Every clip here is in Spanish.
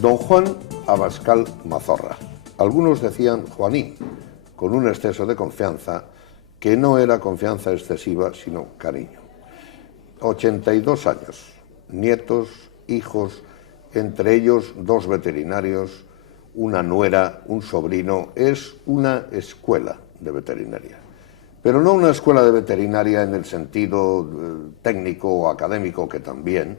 Don Juan Abascal Mazorra. Algunos decían Juanín, con un exceso de confianza, que no era confianza excesiva, sino cariño. 82 años, nietos, hijos, entre ellos 2 veterinarios, una nuera, un sobrino. Es una escuela de veterinaria. Pero no una escuela de veterinaria en el sentido técnico o académico, que también,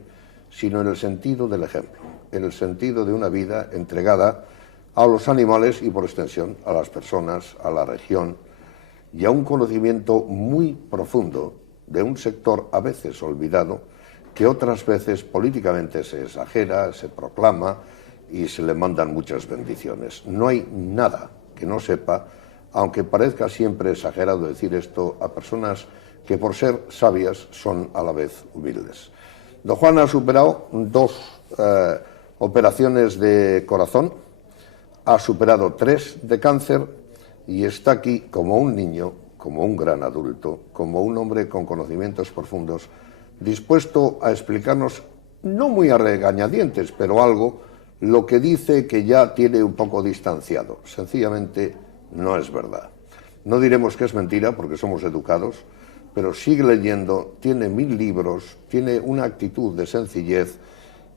sino en el sentido del ejemplo, en el sentido de una vida entregada a los animales y por extensión a las personas, a la región y a un conocimiento muy profundo de un sector a veces olvidado, que otras veces políticamente se exagera, se proclama y se le mandan muchas bendiciones. No hay nada que no sepa, aunque parezca siempre exagerado decir esto a personas que por ser sabias son a la vez humildes. Don Juan ha superado 2 operaciones de corazón, ha superado 3 de cáncer y está aquí como un niño, como un gran adulto, como un hombre con conocimientos profundos, dispuesto a explicarnos, no muy a regañadientes, pero algo, lo que dice que ya tiene un poco distanciado. Sencillamente no es verdad. No diremos que es mentira porque somos educados, pero sigue leyendo, tiene 1000 libros, tiene una actitud de sencillez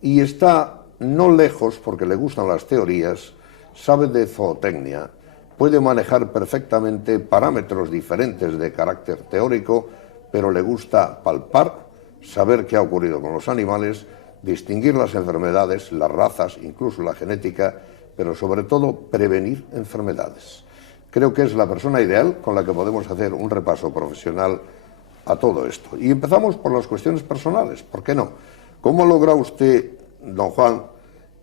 y está no lejos, porque le gustan las teorías, sabe de zootecnia, puede manejar perfectamente parámetros diferentes de carácter teórico, pero le gusta palpar, saber qué ha ocurrido con los animales, distinguir las enfermedades, las razas, incluso la genética, pero sobre todo prevenir enfermedades. Creo que es la persona ideal con la que podemos hacer un repaso profesional a todo esto. Y empezamos por las cuestiones personales, ¿por qué no? ¿Cómo logra usted, don Juan,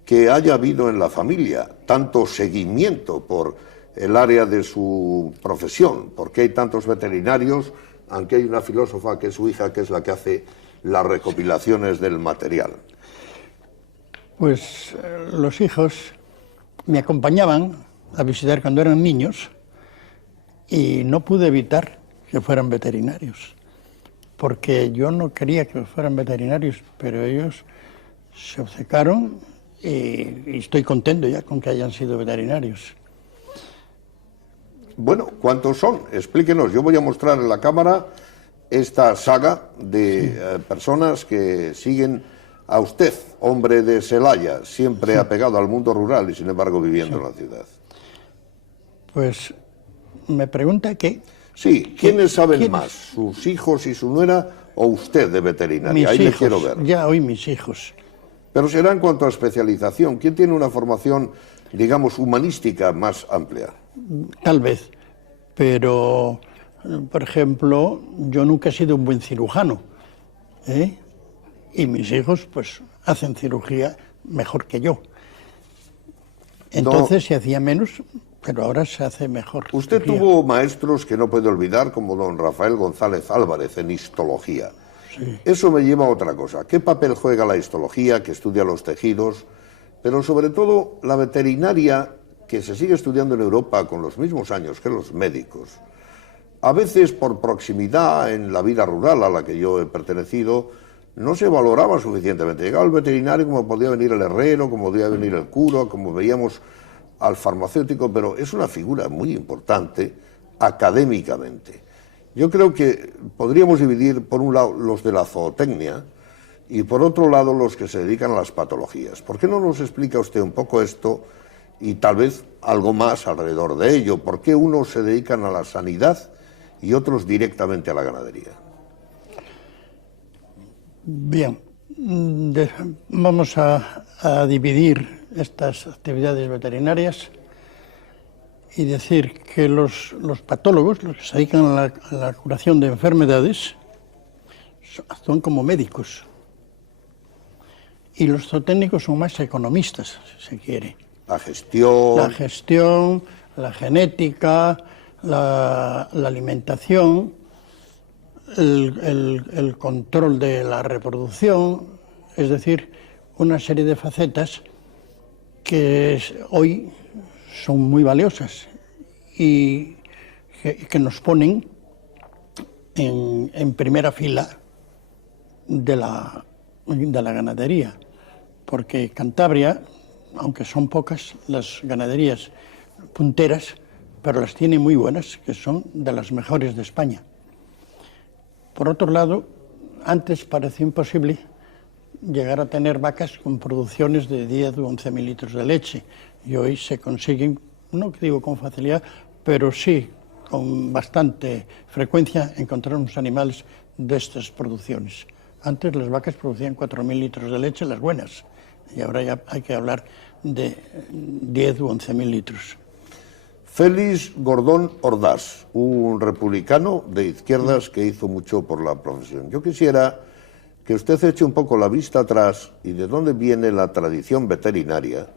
que haya habido en la familia tanto seguimiento por el área de su profesión? ¿Por qué hay tantos veterinarios, aunque hay una filósofa que es su hija, que es la que hace las recopilaciones del material? Pues los hijos me acompañaban a visitar cuando eran niños y no pude evitar que fueran veterinarios, porque yo no quería que fueran veterinarios, pero ellos se obcecaron y estoy contento ya con que hayan sido veterinarios. Bueno, ¿cuántos son? Explíquenos. Yo voy a mostrar en la cámara esta saga de personas que siguen a usted, hombre de Celaya, siempre apegado al mundo rural y sin embargo viviendo en la ciudad. Pues me pregunta qué. Sí, ¿quiénes saben más? ¿Sus hijos y su nuera o usted de veterinaria? Ahí le quiero ver. Ya hoy mis hijos. Pero será en cuanto a especialización. ¿Quién tiene una formación, digamos, humanística más amplia? Tal vez, pero, por ejemplo, yo nunca he sido un buen cirujano, ¿eh? Y mis hijos, pues, hacen cirugía mejor que yo. Entonces se hacía menos, pero ahora se hace mejor. Usted tuvo maestros que no puede olvidar, como don Rafael González Álvarez, en histología. Sí. Eso me lleva a otra cosa. ¿Qué papel juega la histología, que estudia los tejidos, pero sobre todo la veterinaria, que se sigue estudiando en Europa con los mismos años que los médicos? A veces, por proximidad en la vida rural a la que yo he pertenecido, no se valoraba suficientemente. Llegaba el veterinario como podía venir el herrero, como podía venir el cura, como veíamos al farmacéutico, pero es una figura muy importante académicamente. Yo creo que podríamos dividir, por un lado, los de la zootecnia y por otro lado, los que se dedican a las patologías. ¿Por qué no nos explica usted un poco esto y tal vez algo más alrededor de ello? ¿Por qué unos se dedican a la sanidad y otros directamente a la ganadería? Bien, vamos a dividir estas actividades veterinarias y decir que los patólogos, los que se dedican a la curación de enfermedades, son como médicos. Y los zootécnicos son más economistas, si se quiere. La gestión, la genética, la alimentación, el control de la reproducción, es decir, una serie de facetas que hoy son muy valiosas y que nos ponen en primera fila de la ganadería, porque Cantabria aunque son pocas las ganaderías punteras, pero las tiene muy buenas, que son de las mejores de España. Por otro lado, antes parecía imposible llegar a tener vacas con producciones de 10 o 11 mil litros de leche, y hoy se consiguen, no digo con facilidad, pero sí con bastante frecuencia encontrar unos animales de estas producciones. Antes las vacas producían 4.000 litros de leche, las buenas, y ahora ya hay que hablar de 10 u 11.000 litros. Félix Gordón Ordaz, un republicano de izquierdas que hizo mucho por la profesión. Yo quisiera que usted eche un poco la vista atrás y de dónde viene la tradición veterinaria.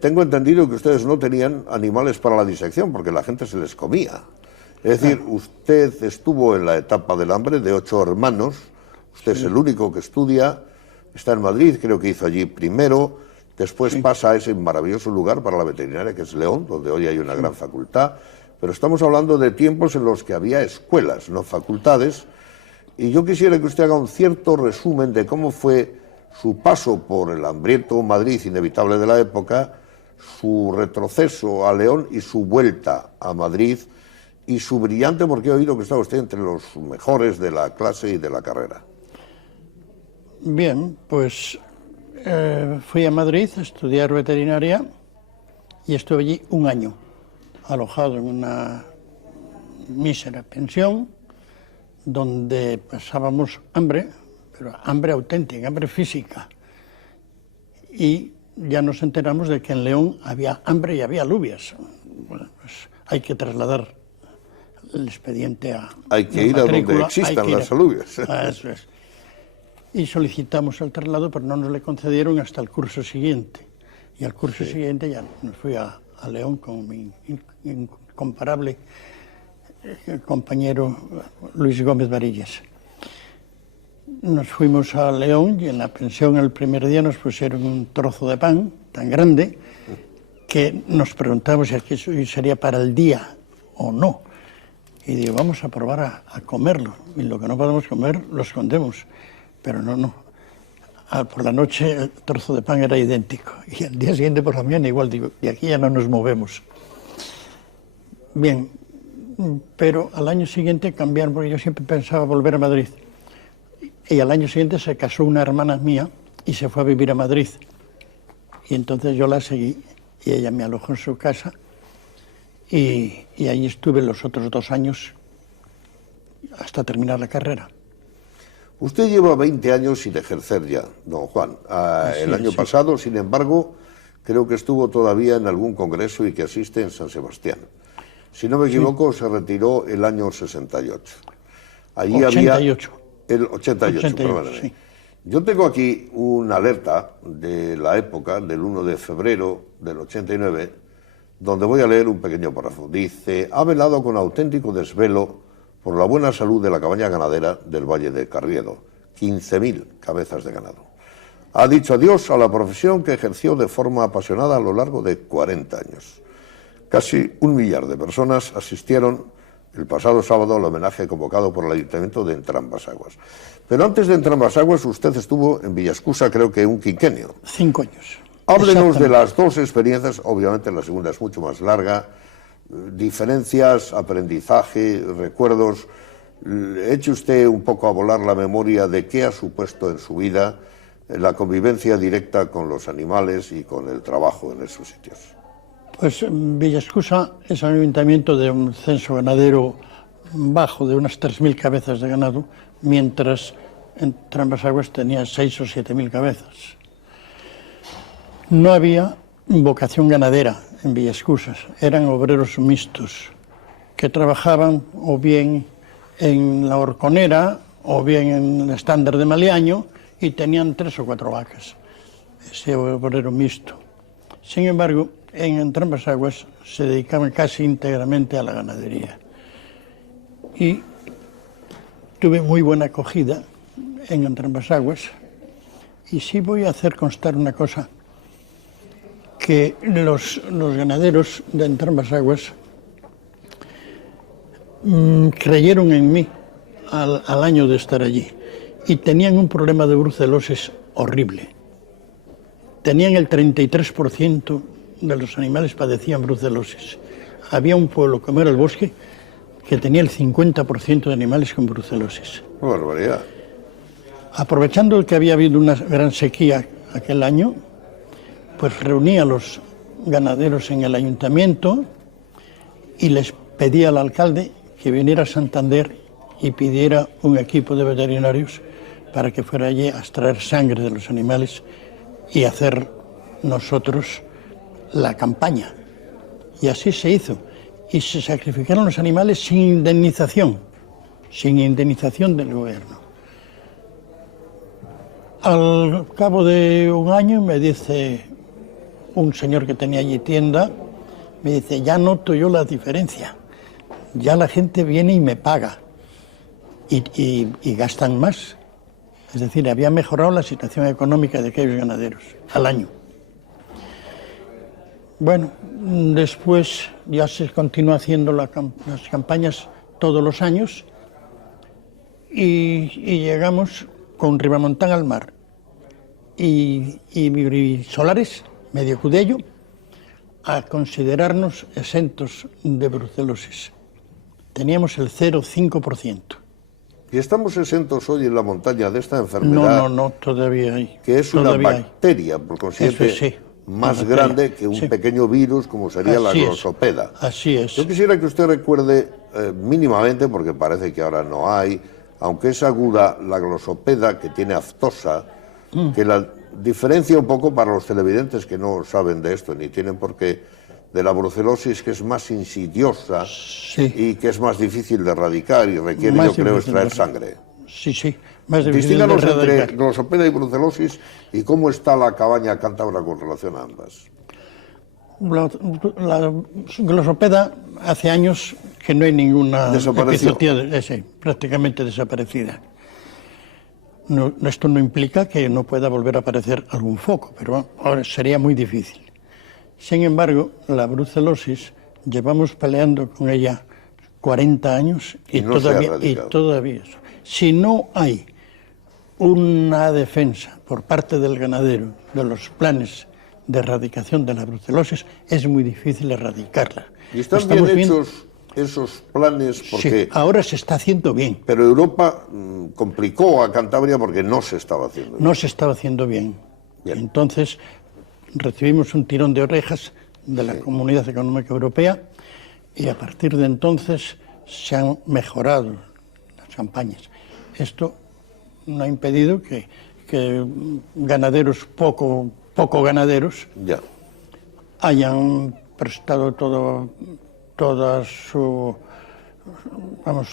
Tengo entendido que ustedes no tenían animales para la disección porque la gente se les comía. Es decir, usted estuvo en la etapa del hambre de 8 hermanos, usted es el único que estudia, está en Madrid, creo que hizo allí primero, después pasa a ese maravilloso lugar para la veterinaria que es León, donde hoy hay una gran facultad, pero estamos hablando de tiempos en los que había escuelas, no facultades, y yo quisiera que usted haga un cierto resumen de cómo fue su paso por el hambriento Madrid inevitable de la época, su retroceso a León y su vuelta a Madrid, y su brillante, porque he oído que estaba usted entre los mejores de la clase y de la carrera. Bien, pues fui a Madrid a estudiar veterinaria y estuve allí un año, alojado en una mísera pensión, donde pasábamos hambre, pero hambre auténtica, hambre física. Y ya nos enteramos de que en León había hambre y había alubias. Bueno, pues hay que trasladar el expediente a... Hay que ir a donde existan las alubias. Eso es. Y solicitamos el traslado, pero no nos le concedieron hasta el curso siguiente. Y al curso siguiente ya me fui a León con mi incomparable compañero Luis Gómez Varillas. Nos fuimos a León y en la pensión el primer día nos pusieron un trozo de pan tan grande que nos preguntamos si aquello sería para el día o no. Y digo, vamos a probar a comerlo. Y lo que no podemos comer lo escondemos. Pero no. Por la noche el trozo de pan era idéntico. Y al día siguiente por la mañana igual, digo, y aquí ya no nos movemos. Bien, pero al año siguiente cambiaron, porque yo siempre pensaba volver a Madrid. Y al año siguiente se casó una hermana mía y se fue a vivir a Madrid. Y entonces yo la seguí y ella me alojó en su casa y ahí estuve los otros 2 años hasta terminar la carrera. Usted lleva 20 años sin ejercer ya, don Juan. El año pasado, sin embargo, creo que estuvo todavía en algún congreso y que asiste en San Sebastián. Si no me equivoco, se retiró el año 68. Allí 88. Había... El 88, perdóname. Sí. Yo tengo aquí una alerta de la época, del 1 de febrero del 89, donde voy a leer un pequeño párrafo. Dice, ha velado con auténtico desvelo por la buena salud de la cabaña ganadera del Valle de Carriedo, 15.000 cabezas de ganado. Ha dicho adiós a la profesión que ejerció de forma apasionada a lo largo de 40 años. Casi 1 millar de personas asistieron el pasado sábado al homenaje convocado por el Ayuntamiento de Entrambas-Aguas. Pero antes de Entrambas-Aguas usted estuvo en Villaescusa, creo que un quinquenio. 5 años. Háblenos de las 2 experiencias, obviamente la segunda es mucho más larga, diferencias, aprendizaje, recuerdos. Eche usted un poco a volar la memoria de qué ha supuesto en su vida la convivencia directa con los animales y con el trabajo en esos sitios. Pues Villaescusa es un ayuntamiento de un censo ganadero bajo, de unas 3.000 cabezas de ganado, mientras Entrambas-Aguas tenía 6 o 7.000 cabezas. No había vocación ganadera en Villaescusa, eran obreros mixtos que trabajaban o bien en la horconera o bien en el estándar de Maliaño y tenían 3 o 4 vacas, ese obrero mixto. Sin embargo, en Entrambas-Aguas se dedicaban casi íntegramente a la ganadería. Y tuve muy buena acogida en Entrambas-Aguas. Y sí voy a hacer constar una cosa, que los ganaderos de Entrambas-Aguas creyeron en mí al año de estar allí. Y tenían un problema de brucelosis horrible. tenían el 33% de los animales padecían brucelosis. Había un pueblo, como era el Bosque, que tenía el 50% de animales con brucelosis. ¡Qué barbaridad! Aprovechando que había habido una gran sequía aquel año, pues reuní a los ganaderos en el ayuntamiento y les pedí al alcalde que viniera a Santander y pidiera un equipo de veterinarios para que fuera allí a extraer sangre de los animales y hacer nosotros la campaña. Y así se hizo. Y se sacrificaron los animales sin indemnización del gobierno. Al cabo de un año me dice un señor que tenía allí tienda, me dice, ya noto yo la diferencia, ya la gente viene y me paga y gastan más. Es decir, había mejorado la situación económica de aquellos ganaderos al año. Bueno, después ya se continúa haciendo las campañas todos los años y llegamos con Ribamontán al mar y Solares, Medio Cudello, a considerarnos exentos de brucelosis. Teníamos el 0,5%. ¿Y estamos exentos hoy en la montaña de esta enfermedad? No, todavía hay. Que es una bacteria, por consiguiente, sí, más grande que un pequeño virus como sería la glosopeda. Así es. Yo quisiera que usted recuerde mínimamente, porque parece que ahora no hay, aunque es aguda, la glosopeda que tiene aftosa, que la diferencia un poco para los televidentes que no saben de esto ni tienen por qué, de la brucelosis, que es más insidiosa y que es más difícil de erradicar y requiere, yo creo, extraer sangre. Sí, más difícil. Distíganos entre glosopeda y brucelosis y cómo está la cabaña cántabra con relación a ambas. La glosopeda hace años que no hay ninguna epizootia, prácticamente desaparecida. Esto no implica que no pueda volver a aparecer algún foco, pero ahora sería muy difícil. Sin embargo, la brucelosis, llevamos peleando con ella 40 años y todavía eso. Si no hay una defensa por parte del ganadero de los planes de erradicación de la brucelosis, es muy difícil erradicarla. ¿Y están bien hechos esos planes? Porque sí, ahora se está haciendo bien. Pero Europa complicó a Cantabria porque no se estaba haciendo bien. No se estaba haciendo bien. Entonces recibimos un tirón de orejas de la Comunidad Económica Europea y a partir de entonces se han mejorado las campañas. Esto no ha impedido que ganaderos poco ganaderos hayan prestado toda su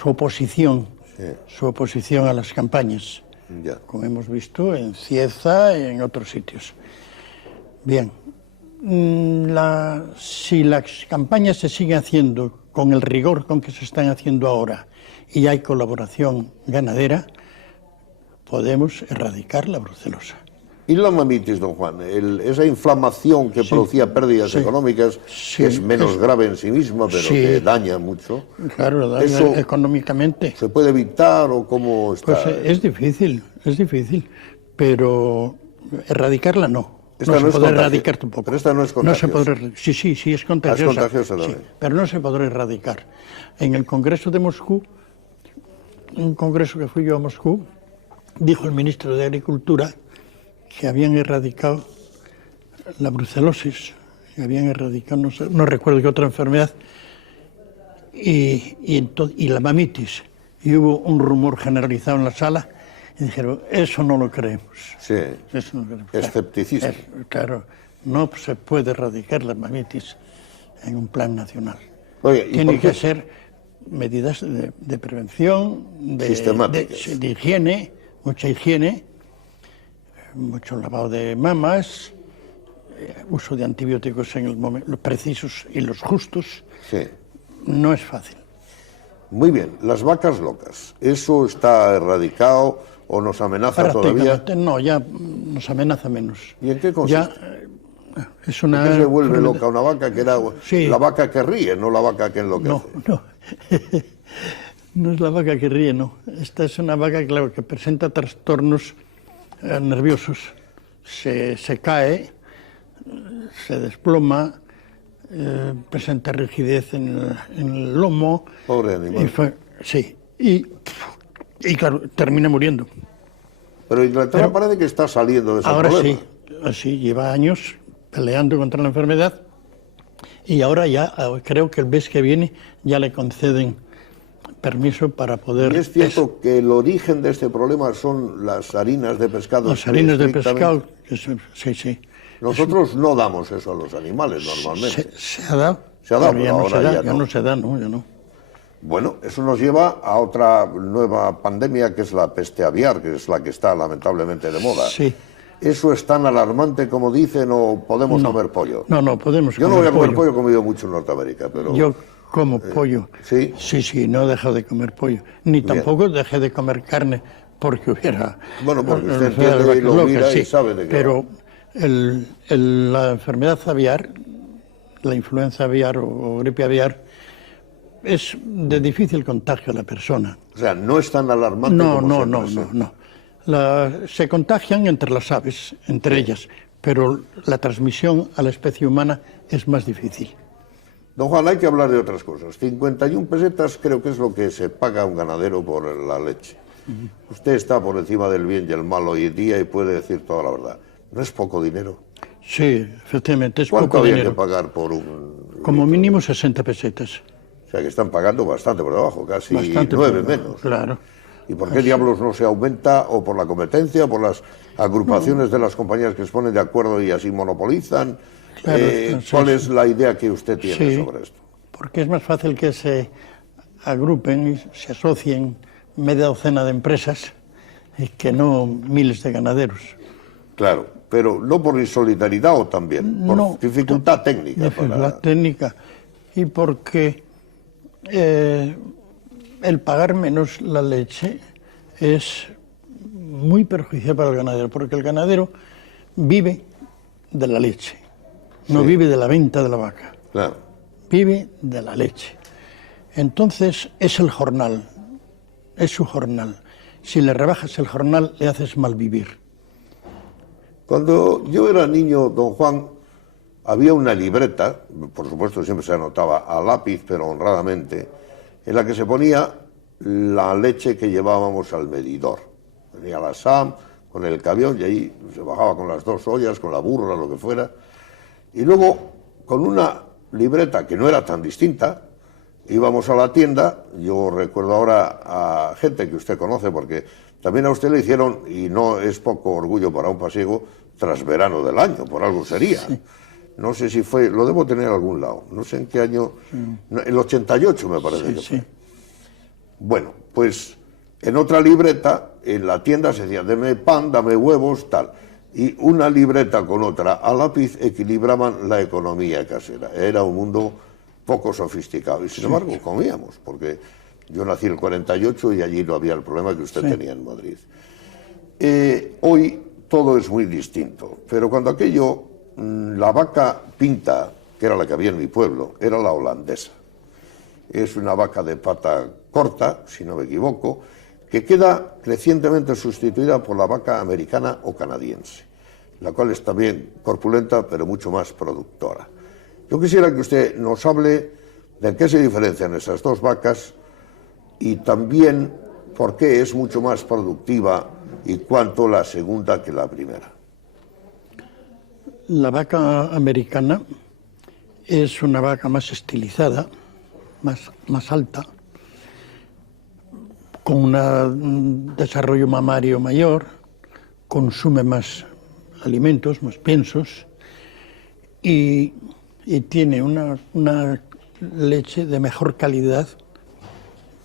oposición, su oposición a las campañas, como hemos visto en Cieza y en otros sitios. Bien, si las campañas se siguen haciendo con el rigor con que se están haciendo ahora y hay colaboración ganadera, podemos erradicar la brucelosa. ¿Y la mamitis, don Juan? Esa inflamación que producía pérdidas económicas, que es menos grave en sí misma, pero que daña mucho. Claro, daña económicamente. ¿Se puede evitar o cómo está? Pues es difícil, pero erradicarla no. Esta no se podrá erradicar tampoco. Pero esta no es contagiosa. No se podrá, sí, es contagiosa. Es contagiosa también. Pero no se podrá erradicar. En el Congreso de Moscú, un congreso que fui yo a Moscú, dijo el ministro de Agricultura que habían erradicado la brucelosis, que habían erradicado, no recuerdo qué otra enfermedad, y la mamitis. Y hubo un rumor generalizado en la sala, y dijeron, eso no lo creemos. Sí, eso no lo creemos. Escepticismo. Claro, no se puede erradicar la mamitis en un plan nacional. Oye, tienen que ser medidas de prevención, de higiene, mucha higiene, mucho lavado de mamas, uso de antibióticos en el momento, los precisos y los justos. Sí. No es fácil. Muy bien, las vacas locas, ¿eso está erradicado o nos amenaza todavía? No, ya nos amenaza menos. ¿Y en qué consiste? Es una... ¿Por qué se vuelve loca una vaca que era la vaca que ríe, no la vaca que enloquece? No. No es la vaca que ríe, no. Esta es una vaca, claro, que presenta trastornos nerviosos. Se cae se desploma, presenta rigidez en el lomo. Pobre animal. Sí, y claro, termina muriendo. Pero Inglaterra parece que está saliendo de ese problema. Ahora sí, lleva años peleando contra la enfermedad y ahora ya creo que el mes que viene ya le conceden permiso para poder... ¿Y es cierto que el origen de este problema son las harinas de pescado? Las harinas de pescado, sí. Nosotros no damos eso a los animales normalmente. Se ha dado. Se ha dado, pero ahora ya no se da, ya no. Bueno, eso nos lleva a otra nueva pandemia, que es la peste aviar, que es la que está lamentablemente de moda. Sí. ¿Eso es tan alarmante como dicen o podemos comer pollo? No, podemos Yo no voy a comer pollo, he comido mucho en Norteamérica, pero... Yo como pollo. ¿Sí? Sí, no he dejado de comer pollo. Ni tampoco dejé de comer carne porque hubiera... Bueno, porque usted entiende y lo mira y sabe de qué pero la enfermedad aviar, la influenza aviar o gripe aviar, es de difícil contagio a la persona. O sea, no es tan alarmante como No. Se contagian entre las aves, entre ellas, pero la transmisión a la especie humana es más difícil. Don Juan, hay que hablar de otras cosas. 51 pesetas creo que es lo que se paga a un ganadero por la leche. Usted está por encima del bien y el mal hoy en día y puede decir toda la verdad. ¿No es poco dinero? Sí, efectivamente, es poco dinero. ¿Cuánto había que pagar por un...? Como mínimo 60 pesetas. O sea, que están pagando bastante por debajo, casi Bastante 9 menos. Claro. ¿Y por qué diablos no se aumenta? ¿O por la competencia? ¿O por las agrupaciones de las compañías que se ponen de acuerdo y así monopolizan? Claro, ¿Cuál es la idea que usted tiene sobre esto? Porque es más fácil que se agrupen y se asocien media docena de empresas que no miles de ganaderos. Claro, pero no por insolidaridad o también, por dificultad técnica. Dificultad técnica y porque el pagar menos la leche es muy perjudicial para el ganadero, porque el ganadero vive de la leche, no vive de la venta de la vaca. Claro. Vive de la leche. Entonces es el jornal, es su jornal. Si le rebajas el jornal, le haces mal vivir. Cuando yo era niño, don Juan, había una libreta, por supuesto siempre se anotaba a lápiz, pero honradamente, en la que se ponía la leche que llevábamos al medidor. Venía la SAM con el camión y ahí se bajaba con las 2 ollas, con la burra, lo que fuera. Y luego, con una libreta que no era tan distinta, íbamos a la tienda. Yo recuerdo ahora a gente que usted conoce, porque también a usted le hicieron, y no es poco orgullo para un pasiego, tras verano del año, por algo sería. Sí. No sé si fue, lo debo tener en algún lado, no sé en qué año, el 88 me parece que fue. Sí. Bueno, pues en otra libreta, en la tienda se decía, dame pan, dame huevos, tal. Y una libreta con otra a lápiz equilibraban la economía casera. Era un mundo poco sofisticado y sin embargo comíamos, porque yo nací en el 48 y allí no había el problema que usted tenía en Madrid. Hoy todo es muy distinto, pero cuando aquello, la vaca pinta, que era la que había en mi pueblo, era la holandesa. Es una vaca de pata corta, si no me equivoco, que queda crecientemente sustituida por la vaca americana o canadiense, la cual es también corpulenta, pero mucho más productora. Yo quisiera que usted nos hable de en qué se diferencian esas dos vacas y también por qué es mucho más productiva y cuánto la segunda que la primera. La vaca americana es una vaca más estilizada, más alta, con un desarrollo mamario mayor, consume más alimentos, más piensos y tiene una leche de mejor calidad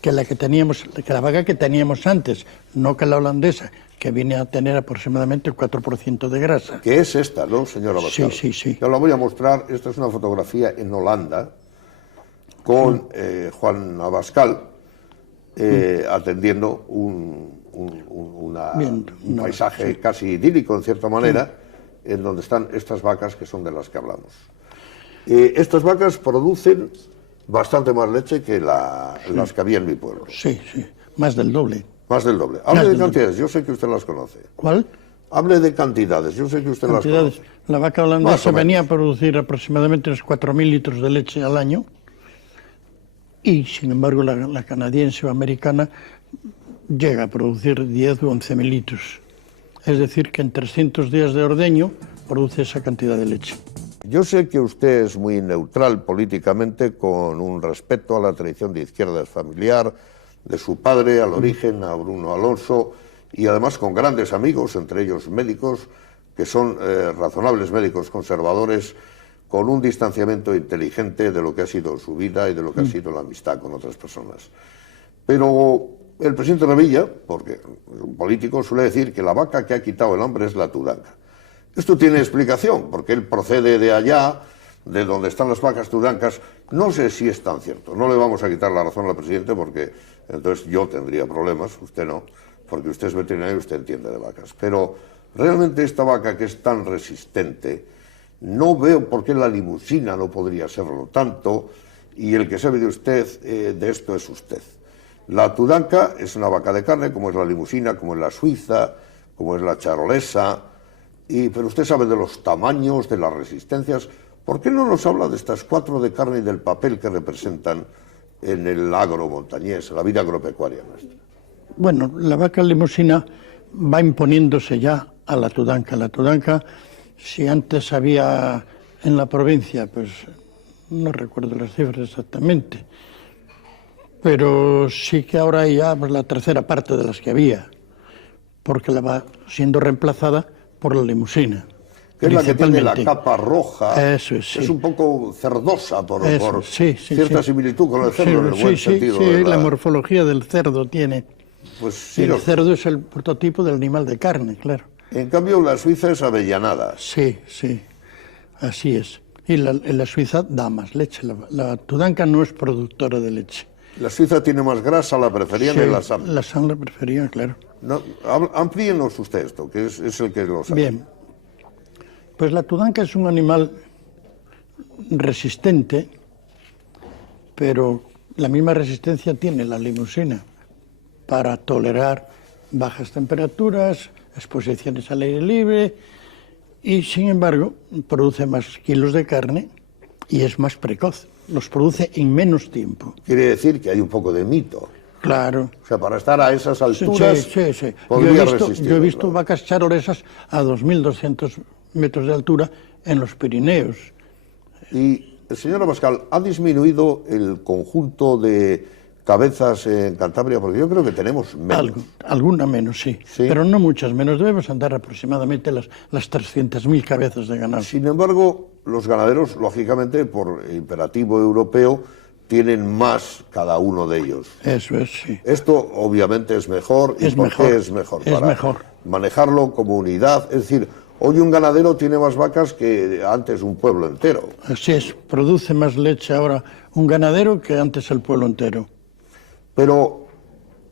que la vaca que teníamos antes, no que la holandesa, que viene a tener aproximadamente el 4% de grasa. Que es esta, ¿no, señora Abascal? Sí. Yo la voy a mostrar. Esta es una fotografía en Holanda con Juan Abascal atendiendo un paisaje casi idílico, en cierta manera, en donde están estas vacas que son de las que hablamos. Estas vacas producen bastante más leche que las que había en mi pueblo. Sí, más del doble. Más del doble. Hable de cantidades, yo sé que usted las conoce. ¿Cuál? Hable de cantidades, yo sé que usted las conoce. La vaca holandesa venía a producir aproximadamente unos 4.000 litros de leche al año y, sin embargo, la canadiense o americana llega a producir 10 o 11.000 litros. Es decir, que en 300 días de ordeño produce esa cantidad de leche. Yo sé que usted es muy neutral políticamente, con un respeto a la tradición de izquierdas familiar, de su padre, al origen, a Bruno Alonso, y además con grandes amigos, entre ellos médicos, que son razonables médicos conservadores, con un distanciamiento inteligente de lo que ha sido su vida y de lo que ha sido la amistad con otras personas. Pero el presidente Revilla, porque un político, suele decir que la vaca que ha quitado el hambre es la Tudanca. Esto tiene explicación, porque él procede de allá, de donde están las vacas tudancas. No sé si es tan cierto, no le vamos a quitar la razón al presidente, porque entonces yo tendría problemas, usted no, porque usted es veterinario y usted entiende de vacas. Pero realmente esta vaca que es tan resistente, no veo por qué la limusina no podría serlo tanto, y el que sabe de usted de esto es usted. La Tudanca es una vaca de carne, como es la limusina, como es la suiza, como es la charolesa, pero usted sabe de los tamaños, de las resistencias. ¿Por qué no nos habla de estas 4 de carne y del papel que representan en el agro montañés, la vida agropecuaria nuestra? Bueno, la vaca limusina va imponiéndose ya a la Tudanca. La Tudanca, si antes había en la provincia, pues no recuerdo las cifras exactamente, pero sí que ahora hay ya pues, la tercera parte de las que había, porque la va siendo reemplazada por la limusina. Que es la que tiene la capa roja. Eso es, sí. Es un poco cerdosa por sí, cierta similitud con el cerdo, en el buen sentido. Sí, la morfología del cerdo tiene. Pues sí, el cerdo es el prototipo del animal de carne, claro. En cambio, la suiza es avellanada. Sí, así es. Y la suiza da más leche. La Tudanca no es productora de leche. La suiza tiene más grasa, la preferían en la SAM. La SAM la prefería, claro. No, amplíenos usted esto, que es el que lo sabe. Bien. Pues la Tudanca es un animal resistente, pero la misma resistencia tiene la limusina para tolerar bajas temperaturas, exposiciones al aire libre y, sin embargo, produce más kilos de carne y es más precoz. Los produce en menos tiempo. Quiere decir que hay un poco de mito. Claro. O sea, para estar a esas alturas sí. podría resistir. Yo he visto vacas charolesas a 2.200 metros de altura en los Pirineos. Y, señor Abascal, ¿ha disminuido el conjunto de cabezas en Cantabria? Porque yo creo que tenemos menos. Alguna menos, sí, pero no muchas menos. Debemos andar aproximadamente las 300.000 cabezas de ganado. Sin embargo, los ganaderos, lógicamente, por imperativo europeo, tienen más cada uno de ellos. Eso es, sí. Esto obviamente es mejor. ¿Y por qué es mejor? Es mejor. Manejarlo como unidad. Es decir, hoy un ganadero tiene más vacas que antes un pueblo entero. Así es, produce más leche ahora un ganadero que antes el pueblo entero. Pero,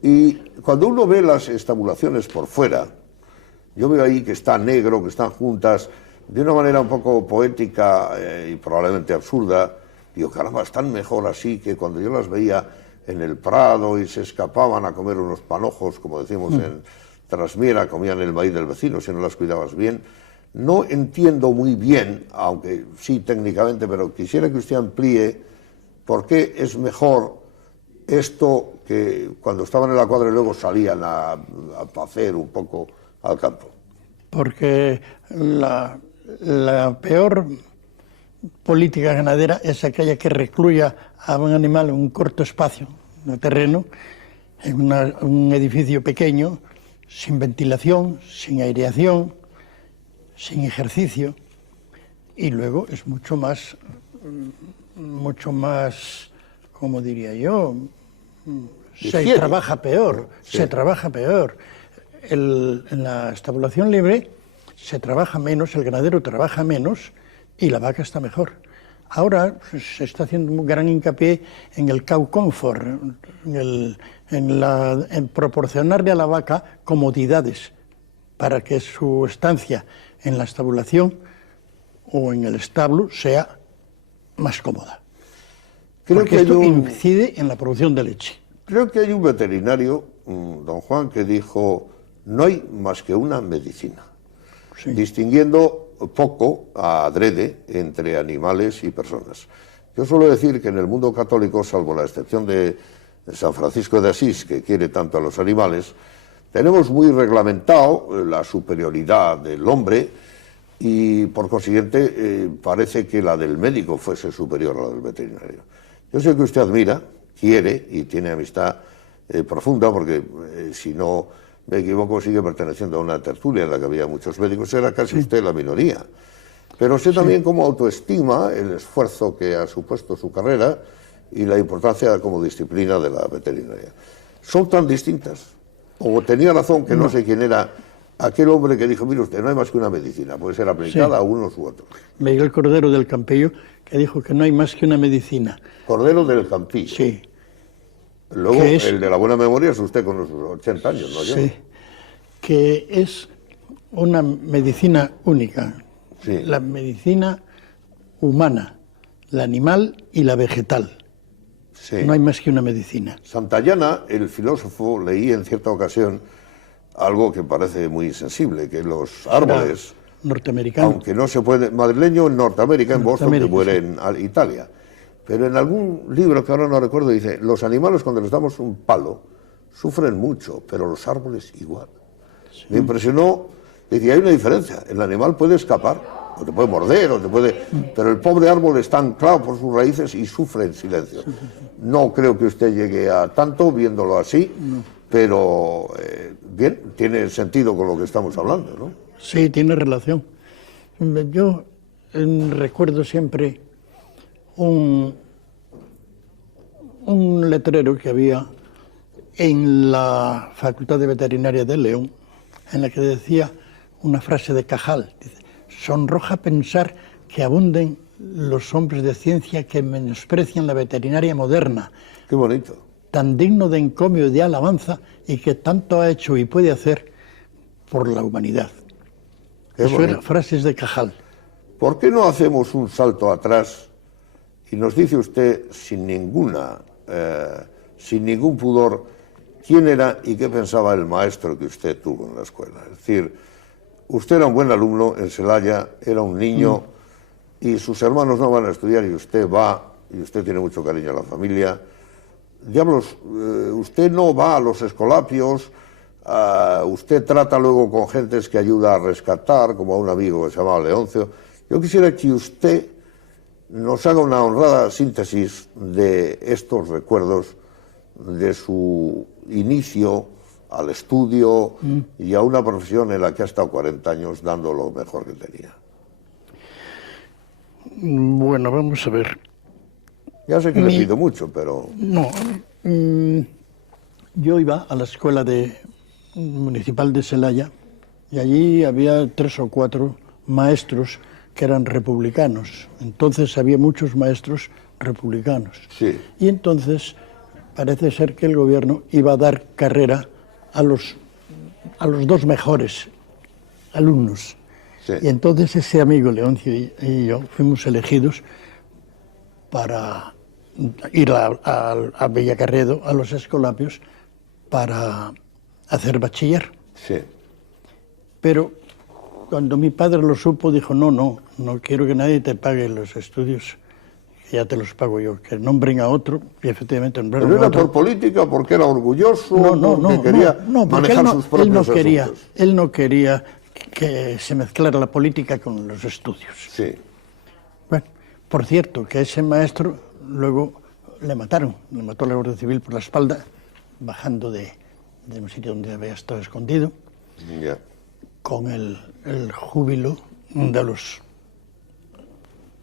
y cuando uno ve las estabulaciones por fuera, yo veo ahí que está negro, que están juntas, de una manera un poco poética y probablemente absurda. Digo, caramba, están mejor así que cuando yo las veía en el Prado y se escapaban a comer unos panojos, como decimos en Trasmiera, comían el maíz del vecino si no las cuidabas bien. No entiendo muy bien, aunque sí técnicamente, pero quisiera que usted amplíe por qué es mejor esto que cuando estaban en la cuadra y luego salían a pacer un poco al campo. Porque la peor política ganadera es aquella que recluya a un animal en un corto espacio de terreno, en un edificio pequeño, sin ventilación, sin aireación, sin ejercicio, y luego es mucho más, como diría yo, se trabaja peor. En la estabulación libre se trabaja menos, el ganadero trabaja menos y la vaca está mejor. Ahora se está haciendo un gran hincapié en el cow comfort, en proporcionarle a la vaca comodidades para que su estancia en la estabulación o en el establo sea más cómoda. Porque esto incide en la producción de leche. Creo que hay un veterinario, don Juan, que dijo, no hay más que una medicina. Sí. distinguiendo poco, adrede, entre animales y personas. Yo suelo decir que en el mundo católico, salvo la excepción de San Francisco de Asís, que quiere tanto a los animales, tenemos muy reglamentado la superioridad del hombre y, por consiguiente, parece que la del médico fuese superior a la del veterinario. Yo sé que usted admira, quiere y tiene amistad profunda, porque si no me equivoco sigue perteneciendo a una tertulia en la que había muchos médicos, era casi usted la minoría. Pero sé también cómo autoestima el esfuerzo que ha supuesto su carrera y la importancia como disciplina de la veterinaria. ¿Son tan distintas? ¿O tenía razón que no sé quién era aquel hombre que dijo, mire usted, no hay más que una medicina, puede ser aplicada a unos u otros? Miguel Cordero del Campillo, que dijo que no hay más que una medicina. Cordero del Campillo. Sí. Luego, el de la buena memoria es usted con los 80 años, ¿no? Sí, que es una medicina única. Sí. La medicina humana, la animal y la vegetal. Sí. No hay más que una medicina. Santayana, el filósofo, leí en cierta ocasión algo que parece muy sensible, que los árboles, norteamericano, aunque no se puede, madrileño en Norteamérica, en Boston, que muere sí. en Italia, pero en algún libro que ahora no recuerdo dice, los animales cuando les damos un palo sufren mucho, pero los árboles igual. Sí. Me impresionó, decía, hay una diferencia, el animal puede escapar, o te puede morder, o te puede... pero el pobre árbol está anclado por sus raíces y sufre en silencio. No creo que usted llegue a tanto viéndolo así, pero bien, tiene sentido con lo que estamos hablando, ¿no? Sí, tiene relación. Yo recuerdo siempre un letrero que había en la Facultad de Veterinaria de León, en la que decía una frase de Cajal, dice, sonroja pensar que abunden los hombres de ciencia que menosprecian la veterinaria moderna. Qué bonito. Tan digno de encomio y de alabanza y que tanto ha hecho y puede hacer por la humanidad. Eso eran frases de Cajal. ¿Por qué no hacemos un salto atrás y nos dice usted sin ningún pudor quién era y qué pensaba el maestro que usted tuvo en la escuela? Es decir, usted era un buen alumno en Celaya, era un niño y sus hermanos no van a estudiar y usted va, y usted tiene mucho cariño a la familia. Diablos, usted no va a los escolapios, usted trata luego con gentes que ayuda a rescatar, como a un amigo que se llamaba Leoncio. Yo quisiera que usted nos haga una honrada síntesis de estos recuerdos de su inicio al estudio y a una profesión en la que ha estado 40 años dando lo mejor que tenía. Bueno, vamos a ver. Ya sé que le pido mucho, pero... No, yo iba a la escuela municipal de Celaya y allí había 3 o 4 maestros que eran republicanos. Entonces había muchos maestros republicanos. Sí. Y entonces parece ser que el gobierno iba a dar carrera a los 2 mejores alumnos. Sí. Y entonces ese amigo Leoncio y yo fuimos elegidos para ir a Bellacarredo, a los Escolapios, para hacer bachiller. Sí. Pero cuando mi padre lo supo, dijo, no quiero que nadie te pague los estudios, que ya te los pago yo, que nombren a otro, y efectivamente nombraron ¿Pero era a otro. por política, porque era orgulloso, porque quería manejar sus propios asuntos? Él no quería que se mezclara la política con los estudios. Sí. Bueno, por cierto, que ese maestro luego le mató la Guardia Civil por la espalda, bajando de un sitio donde había estado escondido, con el júbilo de los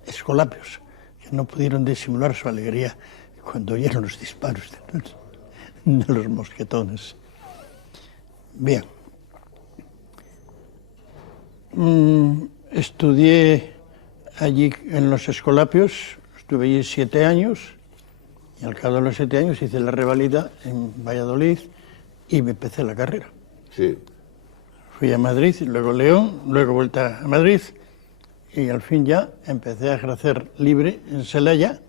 escolapios, que no pudieron disimular su alegría cuando oyeron los disparos de los mosquetones. Bien. Estudié allí en los Escolapios, estuve allí 7 años, y al cabo de los 7 años hice la revalida en Valladolid y me empecé la carrera. Sí. Fui a Madrid, luego León, luego vuelta a Madrid, y al fin ya empecé a ejercer libre en Celaya,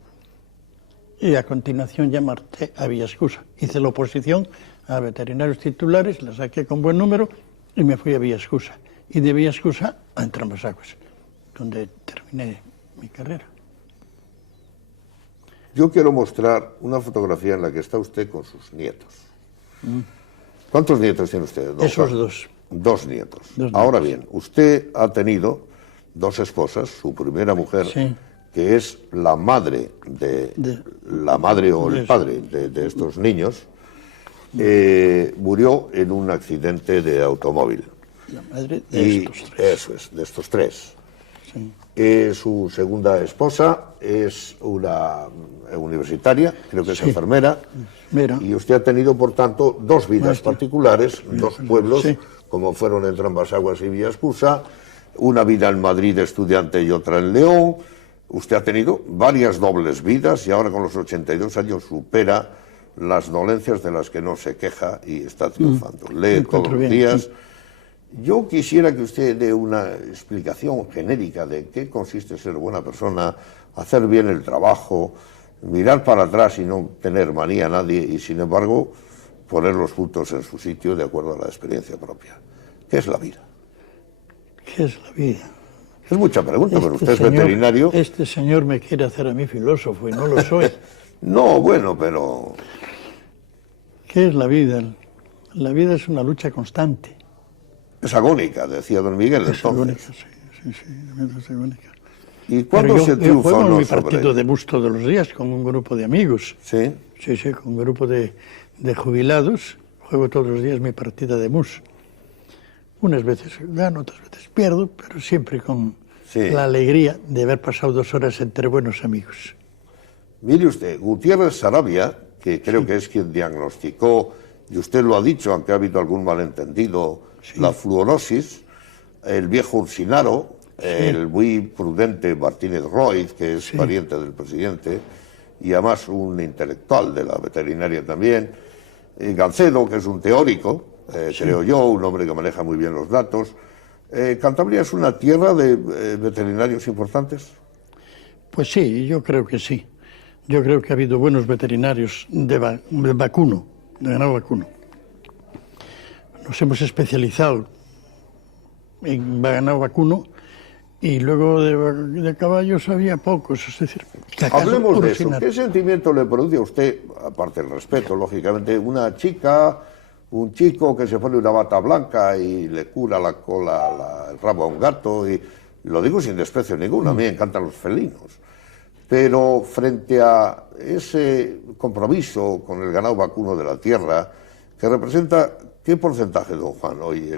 y a continuación ya marché a Villaescusa. Hice la oposición a veterinarios titulares, la saqué con buen número, y me fui a Villaescusa. y de Villaescusa a Entrambas-Aguas, donde terminé mi carrera. Yo quiero mostrar una fotografía en la que está usted con sus nietos. ¿Cuántos nietos tiene usted? Esos dos. Dos nietos. Dos Ahora nietos. bien, usted ha tenido dos esposas, su primera mujer, Sí. que es la madre la madre o el padre de estos niños, murió en un accidente de automóvil. La madre de estos tres. Eso es, de estos tres. Sí. Su segunda esposa es una universitaria, creo que es Sí. enfermera, Mira. y usted ha tenido, por tanto, dos vidas Maestra. particulares, dos pueblos, Sí. como fueron Entrambas-Aguas y Villaescusa, una vida en Madrid de estudiante y otra en León. Usted ha tenido varias dobles vidas y ahora con los 82 años supera las dolencias de las que no se queja y está triunfando. Lee todos encuentro los bien, días. sí. Yo quisiera que usted dé una explicación genérica de qué consiste ser buena persona, hacer bien el trabajo, mirar para atrás y no tener manía a nadie y, sin embargo, poner los puntos en su sitio de acuerdo a la experiencia propia. ¿Qué es la vida? ¿Qué es la vida? Es mucha pregunta, pero usted es veterinario. Este señor me quiere hacer a mí filósofo y no lo soy. No, bueno, pero ¿Qué es la vida? La vida es una lucha constante. es agónica, decía don Miguel Es agónica, entonces. sí, la vida es agónica. ¿Y Pero cuándo yo se triunfa juego o en no mi sobre partido ello? de bus todos los días con un grupo de amigos. Sí. Sí, con un grupo de jubilados. Juego todos los días mi partida de mus. Unas veces gano, otras veces pierdo, pero siempre con Sí. la alegría de haber pasado 2 horas entre buenos amigos. Mire usted, Gutiérrez Sarabia, que creo que es quien diagnosticó, y usted lo ha dicho, aunque ha habido algún malentendido, la fluorosis, el viejo Ursinaro, el muy prudente Martínez Roiz, que es pariente del presidente, y además un intelectual de la veterinaria también, Gancedo, que es un teórico, creo yo, un hombre que maneja muy bien los datos. ¿Cantabria es una tierra de veterinarios importantes? Pues sí, yo creo que sí. Yo creo que ha habido buenos veterinarios de vacuno, de ganado vacuno. Nos hemos especializado en ganado vacuno y luego de caballos había pocos. Es decir, que acaso Hablemos de eso. Ursinaro. ¿Qué sentimiento le produce a usted, aparte del respeto, lógicamente, una chica, un chico que se pone una bata blanca y le cura la cola, el rabo a un gato? Y lo digo sin desprecio ninguno, a mí me encantan los felinos. Pero frente a ese compromiso con el ganado vacuno de la tierra, que representa, ¿qué porcentaje, don Juan, hoy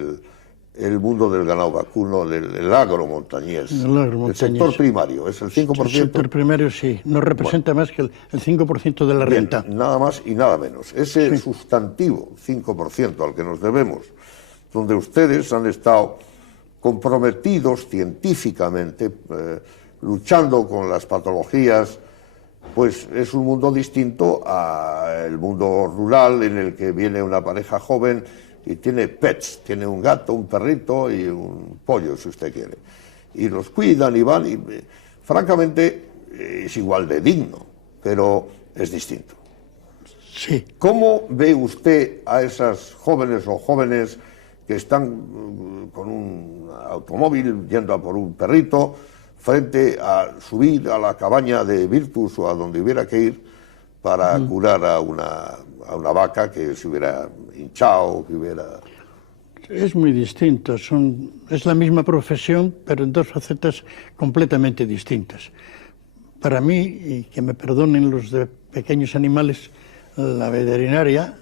el mundo del ganado vacuno, del agromontañés, el sector primario? ¿Es el 5%? El sector primario sí, no representa más que el 5% de la Bien, renta. nada más y nada menos. Ese sustantivo 5% al que nos debemos, donde ustedes han estado comprometidos científicamente, luchando con las patologías, pues es un mundo distinto al mundo rural en el que viene una pareja joven y tiene pets, tiene un gato, un perrito y un pollo, si usted quiere. Y los cuidan y van, y francamente es igual de digno, pero es distinto. Sí. ¿Cómo ve usted a esas jóvenes o jóvenes que están con un automóvil yendo a por un perrito, frente a subir a la cabaña de Virtus o a donde hubiera que ir para curar a una vaca que se hubiera hinchado, que hubiera... Es muy distinto, es la misma profesión, pero en dos facetas completamente distintas. Para mí, y que me perdonen los de pequeños animales, la veterinaria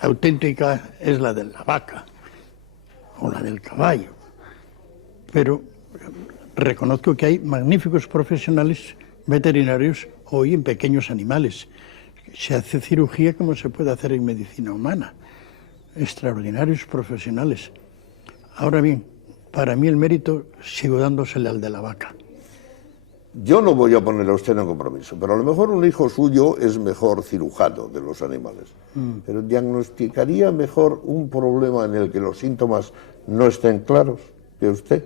auténtica es la de la vaca o la del caballo. Pero reconozco que hay magníficos profesionales veterinarios hoy en pequeños animales. Se hace cirugía como se puede hacer en medicina humana. Extraordinarios profesionales. Ahora bien, para mí el mérito sigo dándosele al de la vaca. Yo no voy a poner a usted en compromiso, pero a lo mejor un hijo suyo es mejor cirujano de los animales, pero diagnosticaría mejor un problema en el que los síntomas no estén claros que usted.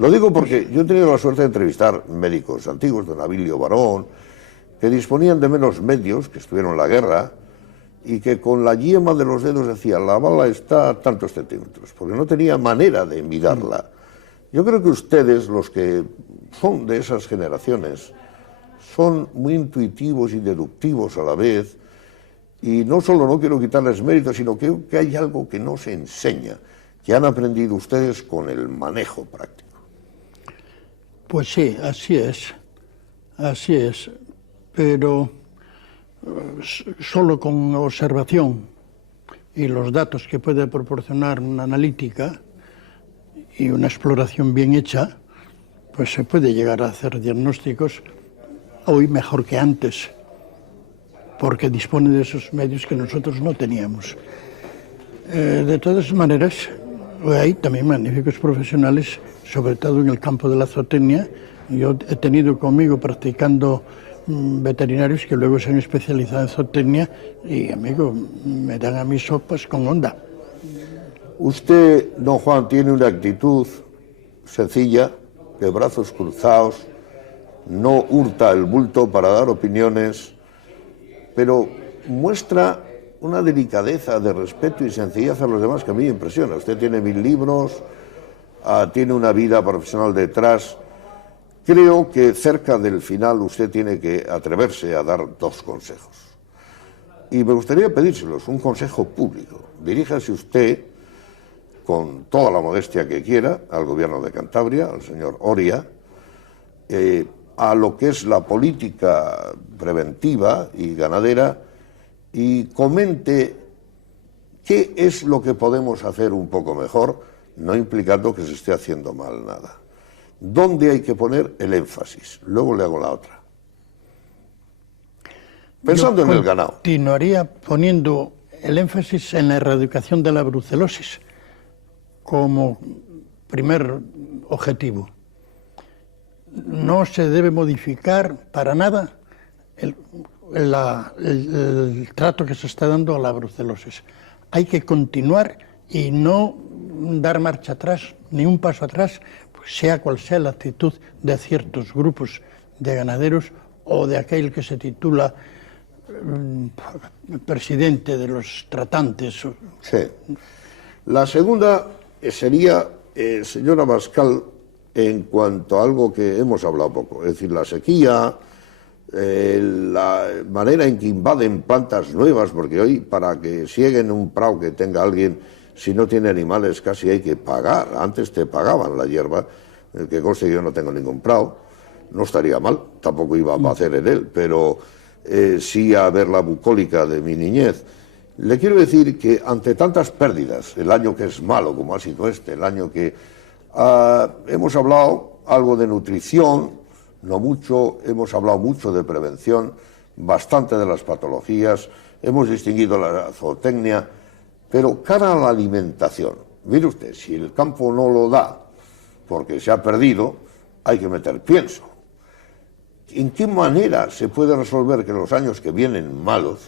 Lo digo porque yo he tenido la suerte de entrevistar médicos antiguos, don Abilio Barón, que disponían de menos medios, que estuvieron en la guerra, y que con la yema de los dedos decía, la bala está a tantos centímetros, porque no tenía manera de mirarla. Yo creo que ustedes, los que son de esas generaciones, son muy intuitivos y deductivos a la vez, y no solo no quiero quitarles mérito, sino que creo que hay algo que no se enseña, que han aprendido ustedes con el manejo práctico. Pues sí, así es, pero solo con observación y los datos que puede proporcionar una analítica y una exploración bien hecha, pues se puede llegar a hacer diagnósticos hoy mejor que antes, porque dispone de esos medios que nosotros no teníamos. De todas maneras, hay también magníficos profesionales, sobre todo en el campo de la zootecnia. Yo he tenido conmigo practicando veterinarios que luego se han especializado en zootecnia y, amigo, me dan a mis sopas con onda. Usted, don Juan, tiene una actitud sencilla, de brazos cruzados, no hurta el bulto para dar opiniones, pero muestra una delicadeza de respeto y sencillez a los demás que a mí me impresiona. Usted tiene 1000 libros, tiene una vida profesional detrás. Creo que cerca del final usted tiene que atreverse a dar 2 consejos. Y me gustaría pedírselos, un consejo público. Diríjase usted, con toda la modestia que quiera, al gobierno de Cantabria, al señor Oria, a lo que es la política preventiva y ganadera, y comente qué es lo que podemos hacer un poco mejor, no implicando que se esté haciendo mal nada. ¿Dónde hay que poner el énfasis? Luego le hago la otra. Pensando en el ganado. Continuaría poniendo el énfasis en la erradicación de la brucelosis como primer objetivo. No se debe modificar para nada el trato que se está dando a la brucelosis. Hay que continuar y no dar marcha atrás, ni un paso atrás, sea cual sea la actitud de ciertos grupos de ganaderos o de aquel que se titula presidente de los tratantes. Sí. La segunda sería, señora Abascal, en cuanto a algo que hemos hablado poco, es decir, la sequía, la manera en que invaden plantas nuevas, porque hoy para que sieguen un prado que tenga alguien, si no tiene animales casi hay que pagar. Antes te pagaban la hierba, que conste yo no tengo ningún prado, no estaría mal, tampoco iba a hacer en él, pero sí a ver la bucólica de mi niñez. Le quiero decir que ante tantas pérdidas, el año que es malo como ha sido este, el año que hemos hablado algo de nutrición, no mucho, hemos hablado mucho de prevención, bastante de las patologías, hemos distinguido la zootecnia, pero cara a la alimentación, mire usted, si el campo no lo da porque se ha perdido, hay que meter pienso. ¿En qué manera se puede resolver que los años que vienen malos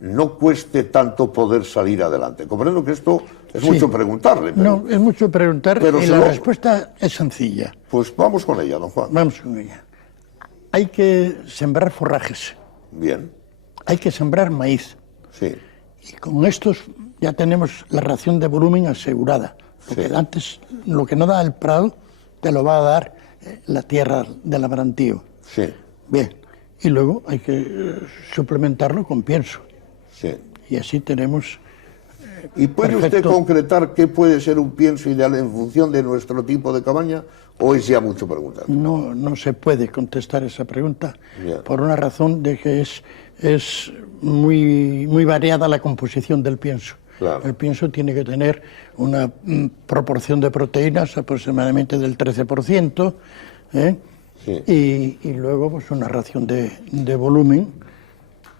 no cueste tanto poder salir adelante? Comprendo que esto es mucho preguntarle. Pero, no, es mucho preguntar y la respuesta es sencilla. Pues vamos con ella, don Juan. Vamos con ella. Hay que sembrar forrajes. Bien. Hay que sembrar maíz. Sí. Y con estos ya tenemos la ración de volumen asegurada. Porque antes, lo que no da el prado, te lo va a dar la tierra del labrantío. Sí. Bien. Y luego hay que suplementarlo con pienso. Sí. Y así tenemos... ¿Y puede usted concretar qué puede ser un pienso ideal en función de nuestro tipo de cabaña o es ya mucho preguntar? No, no se puede contestar esa pregunta por una razón de que es muy variada la composición del pienso. Claro. El pienso tiene que tener una proporción de proteínas aproximadamente del 13%, y luego pues una ración de volumen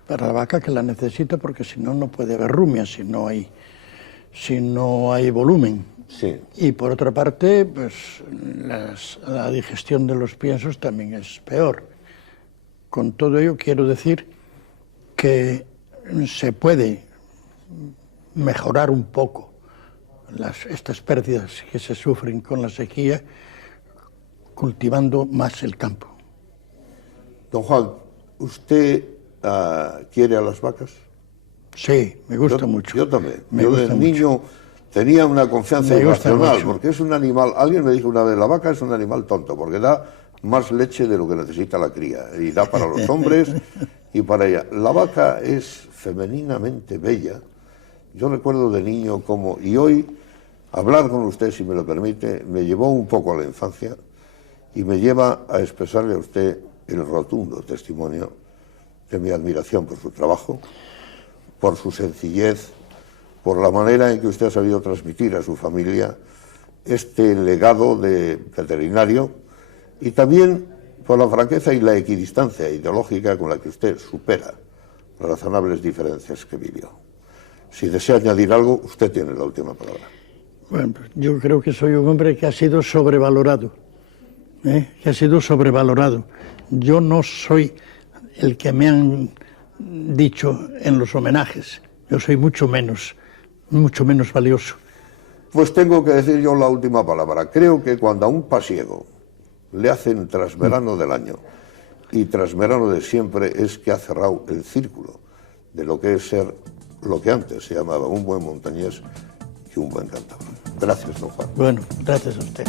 para la vaca que la necesita, porque si no, no puede haber rumia si no hay volumen. Sí. Y por otra parte, pues la digestión de los piensos también es peor. Con todo ello quiero decir que se puede mejorar un poco estas pérdidas que se sufren con la sequía cultivando más el campo. Don Juan, ¿usted quiere a las vacas? Sí, me gusta mucho. Yo también. Me Yo gusta de niño tenía una confianza Me gusta irracional, mucho. porque es un animal, alguien me dijo una vez, la vaca es un animal tonto, porque da más leche de lo que necesita la cría, y da para los hombres y para ella. La vaca es femeninamente bella. Yo recuerdo de niño como, y hoy hablar con usted, si me lo permite, me llevó un poco a la infancia y me lleva a expresarle a usted el rotundo testimonio de mi admiración por su trabajo, por su sencillez, por la manera en que usted ha sabido transmitir a su familia este legado de veterinario y también por la franqueza y la equidistancia ideológica con la que usted supera las razonables diferencias que vivió. Si desea añadir algo, usted tiene la última palabra. Bueno, pues yo creo que soy un hombre que ha sido sobrevalorado, que ha sido sobrevalorado. Yo no soy el que me han dicho en los homenajes. Yo soy mucho menos valioso. Pues tengo que decir yo la última palabra. Creo que cuando a un pasiego le hacen trasverano del año y trasverano de siempre, es que ha cerrado el círculo de lo que es ser lo que antes se llamaba un buen montañés y un buen cantador. Gracias, don Juan. Bueno, gracias a usted.